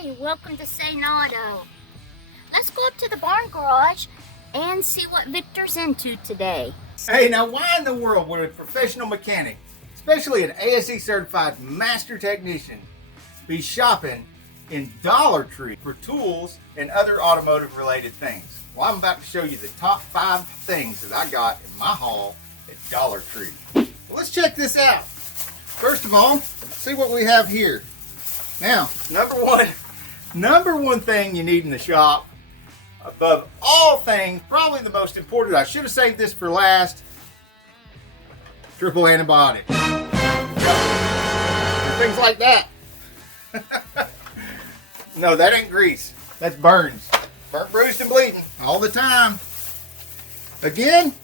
Hey, welcome to Saneauto. Let's go up to the barn garage and see what Victor's into today. Hey, now why in the world would a professional mechanic, especially an ASE certified master technician, be shopping in Dollar Tree for tools and other automotive related things? Well, I'm about to show you the top 5 things that I got in my haul at Dollar Tree. Well, let's check this out. First of all, let's see what we have here. Now, number one thing you need in the shop, above all things, probably the most important, I should have saved this for last, triple antibiotic. Things like that. No, that ain't grease. That's burns. Burnt, bruised, and bleeding all the time. Again,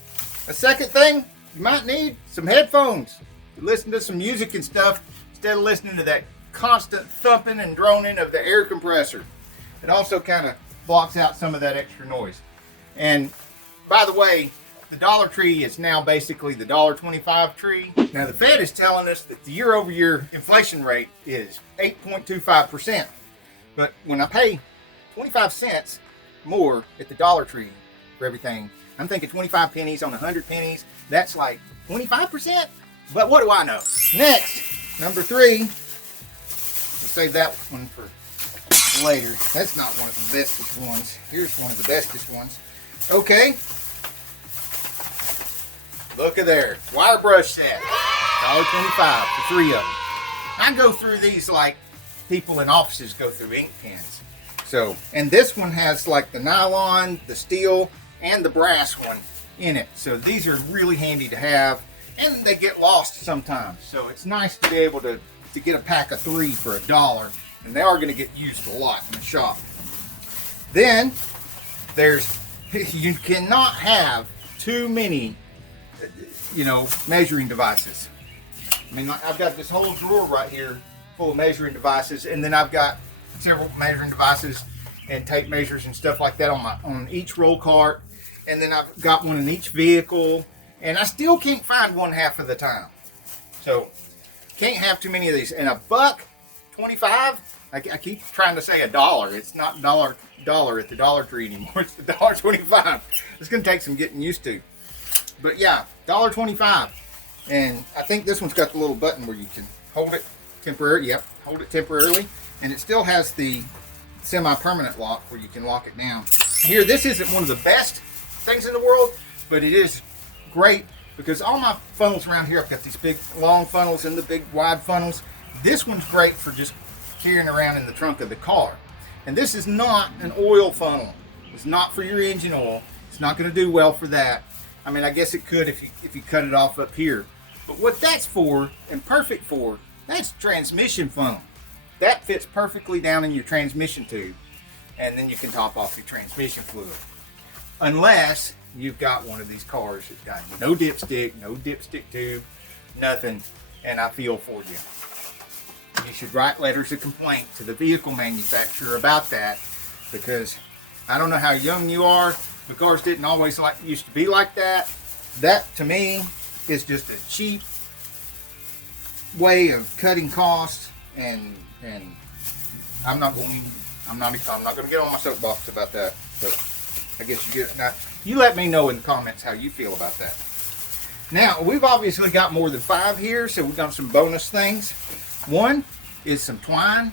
a second thing, you might need some headphones. You listen to some music and stuff instead of listening to that constant thumping and droning of the air compressor. It also kind of blocks out some of that extra noise. And by the way, the Dollar Tree is now basically the $1.25 tree. Now the Fed is telling us that the year-over-year inflation rate is 8.25%. But when I pay 25 cents more at the Dollar Tree for everything, I'm thinking 25 pennies on 100 pennies. That's like 25%. But what do I know? Next, number 3. Save that one for later. That's not one of the bestest ones. Here's one of the bestest ones. Okay. Look at there. Wire brush set. $1.25 for 3 of them. I go through these like people in offices go through ink pens. So, and this one has like the nylon, the steel, and the brass one in it. So these are really handy to have, and they get lost sometimes. So it's nice to be able to get a pack of 3 for $1, and they are going to get used a lot in the shop. Then you cannot have too many measuring devices. I mean, I've got this whole drawer right here full of measuring devices, and then I've got several measuring devices and tape measures and stuff like that on each roll cart, and then I've got one in each vehicle, and I still can't find one half of the time. So can't have too many of these. And $1.25, I keep trying to say $1. It's not dollar at the Dollar Tree anymore. It's $1.25. It's going to take some getting used to. But yeah, $1.25. And I think this one's got the little button where you can hold it temporarily. Yep, hold it temporarily. And it still has the semi-permanent lock where you can lock it down. Here, this isn't one of the best things in the world, but it is great. Because all my funnels around here, I've got these big long funnels and the big wide funnels. This one's great for just carrying around in the trunk of the car. And this is not an oil funnel. It's not for your engine oil. It's not going to do well for that. I mean, I guess it could if you cut it off up here. But what that's for, and perfect for, that's transmission funnel. That fits perfectly down in your transmission tube. And then you can top off your transmission fluid. Unless you've got one of these cars that's got no dipstick tube, nothing, and I feel for you. You should write letters of complaint to the vehicle manufacturer about that, because I don't know how young you are, but cars didn't always used to be like that. That to me is just a cheap way of cutting costs, and I'm not going to get on my soapbox about that. But I guess you get it now. You let me know in the comments how you feel about that. Now, we've obviously got more than 5 here, so we've got some bonus things. One is some twine.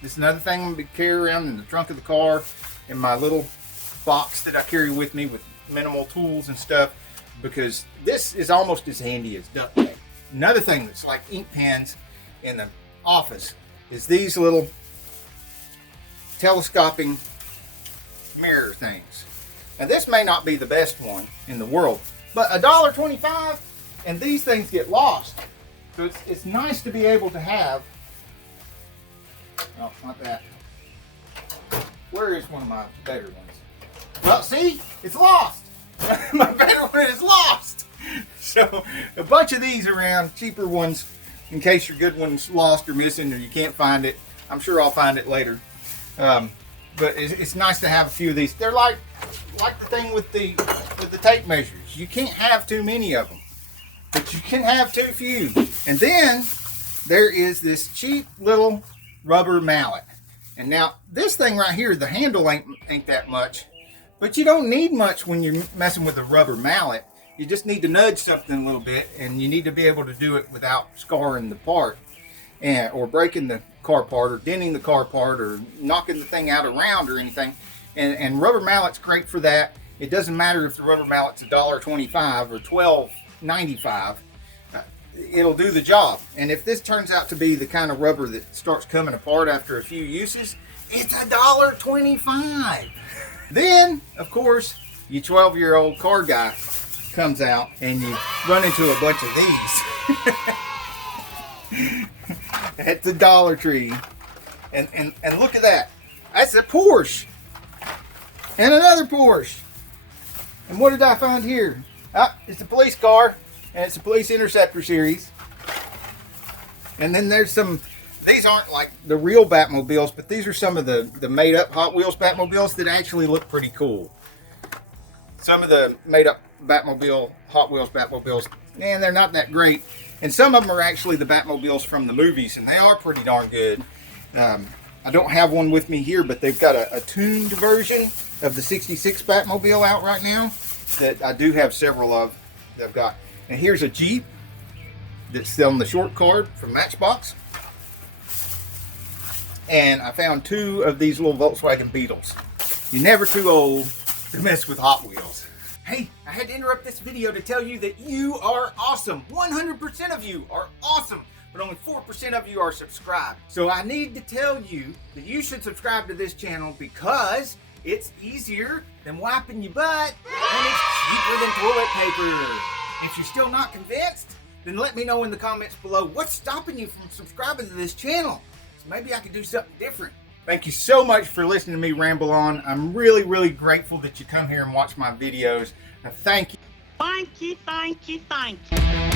This is another thing I'm going to carry around in the trunk of the car in my little box that I carry with me with minimal tools and stuff, because this is almost as handy as duct tape. Another thing that's like ink pens in the office is these little telescoping mirror things. Now this may not be the best one in the world, but $1.25, and these things get lost. So it's nice to be able to have. Oh, not that. Where is one of my better ones? Well, see, it's lost. My better one is lost. So a bunch of these around, cheaper ones, in case your good one's lost or missing or you can't find it. I'm sure I'll find it later. But it's nice to have a few of these. They're like the thing with the tape measures. You can't have too many of them, but you can have too few. And then there is this cheap little rubber mallet. And now this thing right here, the handle ain't that much, but you don't need much when you're messing with a rubber mallet. You just need to nudge something a little bit, and you need to be able to do it without scarring the part, or breaking the car part, or denting the car part, or knocking the thing out around or anything. And rubber mallet's great for that. It doesn't matter if the rubber mallet's $1.25 or $12.95. It'll do the job. And if this turns out to be the kind of rubber that starts coming apart after a few uses, it's $1.25. Then, of course, your 12-year-old car guy comes out and you run into a bunch of these at the Dollar Tree. And look at that. That's a Porsche. And another Porsche. And what did I find here? It's a police car. And it's a Police Interceptor series. And then there's some, these aren't like the real Batmobiles, but these are some of the made up Hot Wheels Batmobiles that actually look pretty cool. Some of the made up Hot Wheels Batmobiles, man, they're not that great. And some of them are actually the Batmobiles from the movies, and they are pretty darn good. I don't have one with me here, but they've got a tuned version of the 66 Batmobile out right now that I do have several of that I've got. And here's a Jeep that's selling the short card from Matchbox. And I found 2 of these little Volkswagen Beetles. You're never too old to mess with Hot Wheels. Hey, I had to interrupt this video to tell you that you are awesome. 100% of you are awesome, but only 4% of you are subscribed. So I need to tell you that you should subscribe to this channel because it's easier than wiping your butt and it's cheaper than toilet paper. If you're still not convinced, then let me know in the comments below what's stopping you from subscribing to this channel. So maybe I can do something different. Thank you so much for listening to me ramble on. I'm really, really grateful that you come here and watch my videos. Now, thank you. Thank you, thank you, thank you.